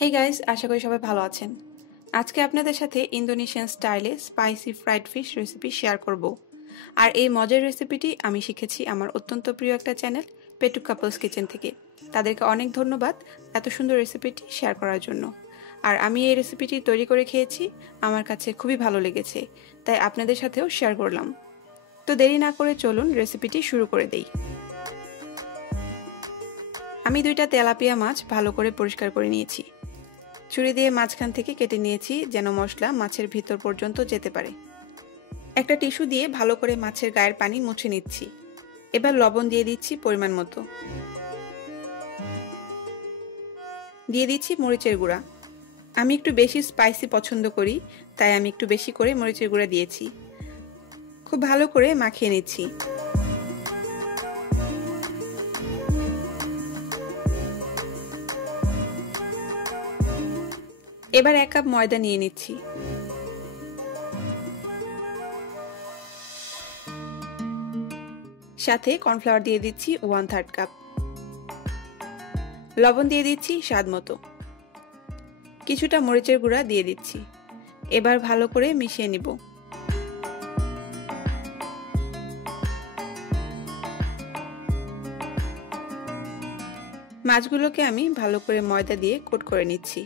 Hey guys, আশা করি সবাই ভালো আছেন। আজকে আপনাদের সাথে ইন্দোনেশিয়ান স্টাইলে spicy fried fish recipe share করব। আর এই মজার রেসিপিটি আমি শিখেছি আমার অত্যন্ত প্রিয় একটা চ্যানেল পেটুক কাপলস কিচেন থেকে। তাদেরকে অনেক ধন্যবাদ এত সুন্দর রেসিপিটি শেয়ার করার জন্য। আর আমি এই রেসিপিটি তৈরি করে খেয়েছি, আমার কাছে খুবই ভালো লেগেছে, তাই আপনাদের সাথেও শেয়ার করলাম। তো দেরি না করে চলুন রেসিপিটি শুরু করে দেই। আমি 2টা তেলাপিয়া মাছ ভালো করে পরিষ্কার করে নিয়েছি। ছুরি দিয়ে মাঝখান থেকে কেটে নিয়েছি যেন মশলা মাছের ভিতর পর্যন্ত যেতে পারে। একটা টিস্যু দিয়ে ভালো করে মাছের গায়ের পানি মুছে নিচ্ছি। এবার লবণ দিয়ে দিচ্ছি পরিমাণ মতো। দিয়ে দিচ্ছি মরিচের গুঁড়া। আমি একটু বেশি স্পাইসি পছন্দ করি, তাই আমি একটু বেশি করে মরিচের গুঁড়া দিয়েছি। খুব ভালো করে মাখিয়ে নিচ্ছি। এবার 1 কাপ ময়দা নিয়ে নিচ্ছি। সাথে কর্নফ্লাওয়ার দিয়ে দিচ্ছি 1/3 কাপ। লবণ দিয়ে দিচ্ছি স্বাদ মতো। কিছুটা মরিচের গুঁড়া দিয়ে দিচ্ছি। এবার ভালো করে মিশিয়ে নিব। মাছগুলোকে আমি ভালো করে ময়দা দিয়ে কোট করে নিচ্ছি।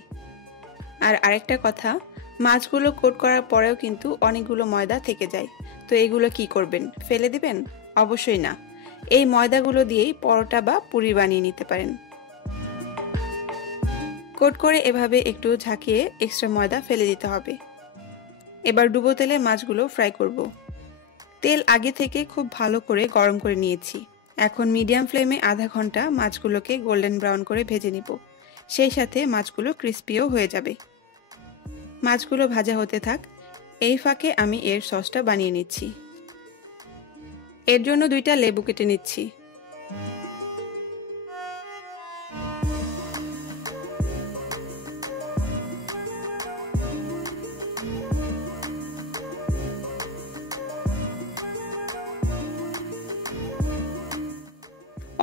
আর আরেকটা কথা, মাছগুলো কোট করার পরেও কিন্তু অনেকগুলো ময়দা থেকে যায়, তো এগুলো কি করবেন, ফেলে দিবেন? অবশ্যই না। এই ময়দাগুলো দিয়েই পরোটা বা পুরি বানিয়ে নিতে পারেন। কোট করে এভাবে একটু ঝাঁকিয়ে এক্সট্রা ময়দা ফেলে দিতে হবে। এবার ডুবো তেলে মাছগুলো ফ্রাই করব। তেল আগে থেকে খুব ভালো করে গরম করে নিয়েছি। এখন মিডিয়াম ফ্লেমে আধা ঘন্টা মাছগুলোকে গোল্ডেন ব্রাউন করে ভেজে নিব। সেই সাথে মাছগুলো ক্রিস্পিও হয়ে যাবে। মাছগুলো ভাজা হতে থাক, এই ফাঁকে আমি এর সসটা বানিয়ে নিচ্ছি। এর জন্য 2টা লেবু কেটে নিচ্ছি।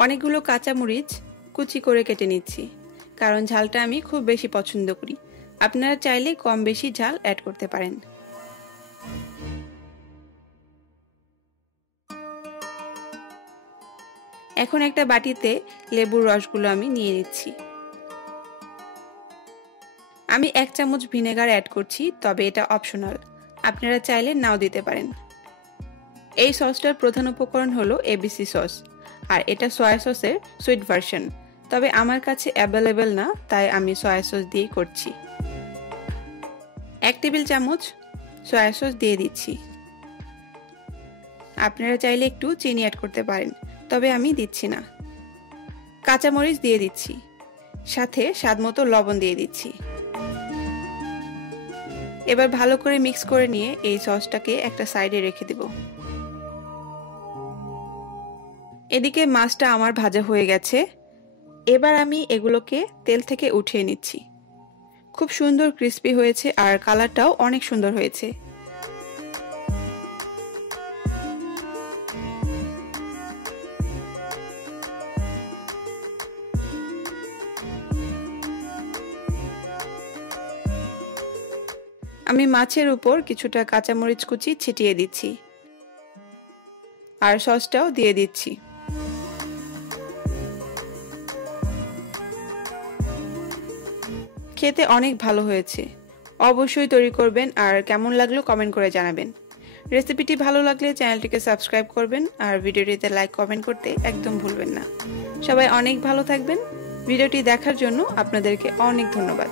অনেকগুলো কাঁচামরিচ কুচি করে কেটে নিচ্ছি, কারণ ঝালটা আমি খুব বেশি পছন্দ করি। আপনারা চাইলে কম বেশি ঝাল অ্যাড করতে পারেন। এখন একটা বাটিতে লেবুর রসগুলো আমি নিয়ে নিচ্ছি। আমি 1 চামচ ভিনেগার অ্যাড করছি, তবে এটা অপশনাল, আপনারা চাইলে নাও দিতে পারেন। এই সসটার প্রধান উপকরণ হলো এবিসি সস, আর এটা সয়া সসের সুইট ভার্সন, তবে আমার কাছে অ্যাভেলেবেল না, তাই আমি সয়া সস দিয়েই করছি। 1 টেবিল চামচ সয়া সস দিয়ে দিচ্ছি। আপনারা চাইলে একটু চিনি অ্যাড করতে পারেন, তবে আমি দিচ্ছি না। কাঁচামরিচ দিয়ে দিচ্ছি, সাথে স্বাদমতো লবণ দিয়ে দিচ্ছি। এবার ভালো করে মিক্স করে নিয়ে এই সসটাকে একটা সাইডে রেখে দেব। এদিকে মাছটা আমার ভাজা হয়ে গেছে। এবার আমি এগুলোকে তেল থেকে উঠিয়ে নিচ্ছি। খুব সুন্দর ক্রিস্পি হয়েছে আর কালারটাও অনেক সুন্দর হয়েছে। আমি মাছের উপর কিছুটা কাঁচামরিচ কুচি ছিটিয়ে দিচ্ছি আর সসটাও দিয়ে দিচ্ছি। খেতে অনেক ভালো হয়েছে। অবশ্যই তৈরি করবেন আর কেমন লাগলো কমেন্ট করে জানাবেন। রেসিপিটি ভালো লাগলে চ্যানেলটিকে সাবস্ক্রাইব করবেন আর ভিডিওটিতে লাইক কমেন্ট করতে একদম ভুলবেন না। সবাই অনেক ভালো থাকবেন। ভিডিওটি দেখার জন্য আপনাদেরকে অনেক ধন্যবাদ।